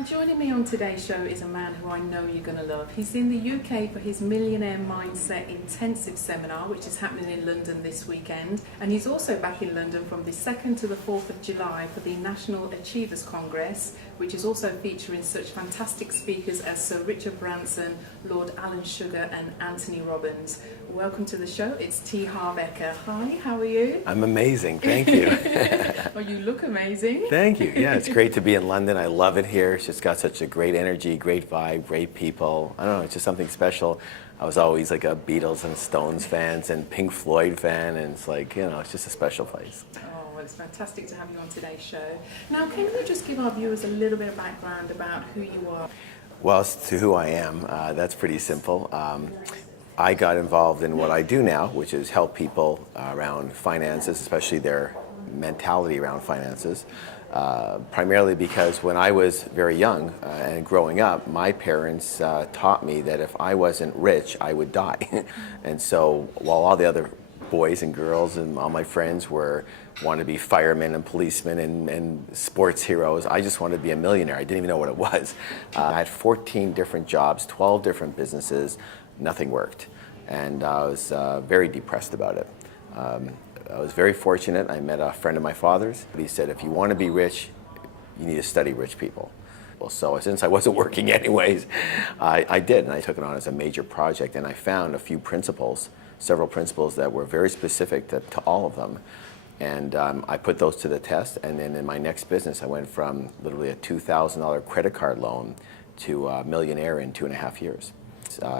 Now, joining me on today's show is a man who I know you're going to love. He's in the UK for his Millionaire Mindset Intensive Seminar, which is happening in London this weekend. And he's also back in London from the 2nd to the 4th of July for the National Achievers Congress, which is also featuring such fantastic speakers as Sir Richard Branson, Lord Alan Sugar and Anthony Robbins. Welcome to the show. It's T Harv Eker. Hi, how are you? I'm amazing, thank you. Well, you look amazing. Thank you. Yeah, it's great to be in London. I love it here. It's just got such a great energy, great vibe, great people. I don't know, it's just something special. I was always like a Beatles and Stones fans and Pink Floyd fan, and it's like, you know, it's just a special place. Oh, well, it's fantastic to have you on today's show. Now, can you just give our viewers a little bit of background about who you are? Well, as to who I am, that's pretty simple. I got involved in what I do now, which is help people around finances, especially their mentality around finances. Primarily because when I was very young and growing up, my parents taught me that if I wasn't rich, I would die. And so while all the other boys and girls and all my friends wanted to be firemen and policemen and sports heroes, I just wanted to be a millionaire. I didn't even know what it was. I had 14 different jobs, 12 different businesses, nothing worked. And I was very depressed about it. I was very fortunate. I met a friend of my father's. He said, if you want to be rich, you need to study rich people. Well, so since I wasn't working anyways, I did, and I took it on as a major project, and I found a few principles, several principles that were very specific to all of them. And I put those to the test, and then in my next business, I went from literally a $2,000 credit card loan to a millionaire in 2.5 years.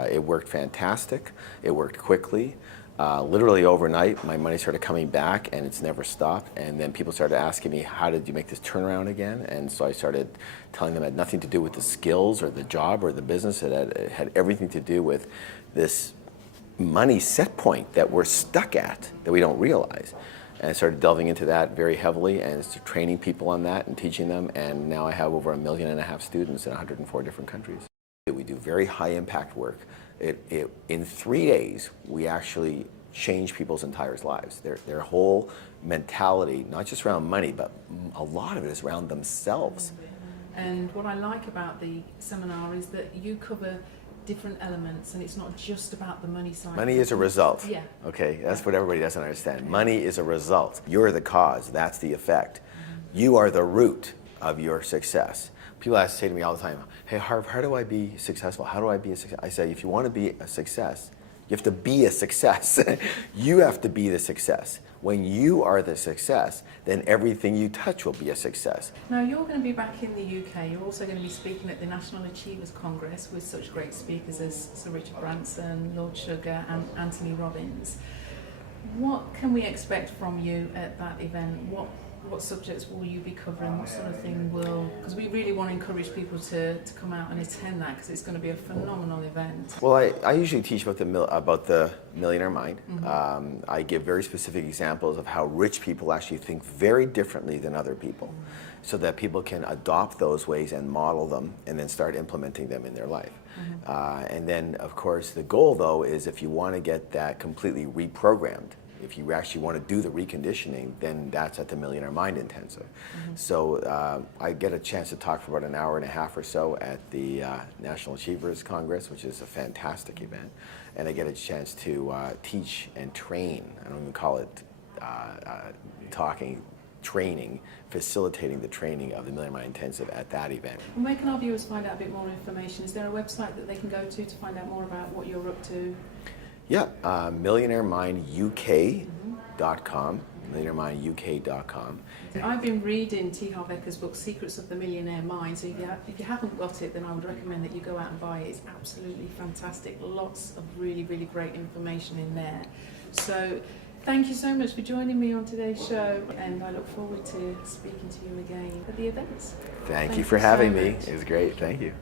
It worked fantastic. It worked quickly. Literally overnight, my money started coming back, and it's never stopped. And then people started asking me, how did you make this turnaround again? And so I started telling them it had nothing to do with the skills or the job or the business. It had everything to do with this money set point that we're stuck at that we don't realize. And I started delving into that very heavily and training people on that and teaching them. And now I have over 1.5 million students in 104 different countries. We do very high impact work. In 3 days, we actually change people's entire lives. Their whole mentality, not just around money, but a lot of it is around themselves. And what I like about the seminar is that you cover different elements, and it's not just about the money side. Money is a result. Yeah. Okay, that's what everybody doesn't understand. Money is a result. You're the cause, that's the effect. You are the root of your success. People say to me all the time, hey Harv, how do I be successful? How do I be a success? I say, if you want to be a success, you have to be a success. You have to be the success. When you are the success, then everything you touch will be a success. Now, you're going to be back in the UK. You're also going to be speaking at the National Achievers Congress with such great speakers as Sir Richard Branson, Lord Sugar and Anthony Robbins. What can we expect from you at that event? What subjects will you be covering? What sort of thing will... Because we really want to encourage people to come out and attend that, because it's going to be a phenomenal event. Well, I usually teach about the millionaire mind. I give very specific examples of how rich people actually think very differently than other people, so that people can adopt those ways and model them and then start implementing them in their life. And then, of course, the goal, though, is if you want to get that completely reprogrammed, if you actually want to do the reconditioning, then that's at the Millionaire Mind Intensive. So I get a chance to talk for about 1.5 hours or so at the National Achievers Congress, which is a fantastic event. And I get a chance to teach and train. I don't even call it training, facilitating the training of the Millionaire Mind Intensive at that event. And where can our viewers find out a bit more information? Is there a website that they can go to find out more about what you're up to? Yeah, millionaireminduk.com, millionaireminduk.com. I've been reading T Harv Eker's book, Secrets of the Millionaire Mind, so if you haven't got it, then I would recommend that you go out and buy it. It's absolutely fantastic. Lots of really, really great information in there. So thank you so much for joining me on today's show, and I look forward to speaking to you again at the events. Thank you for having me. It was great. Thank you.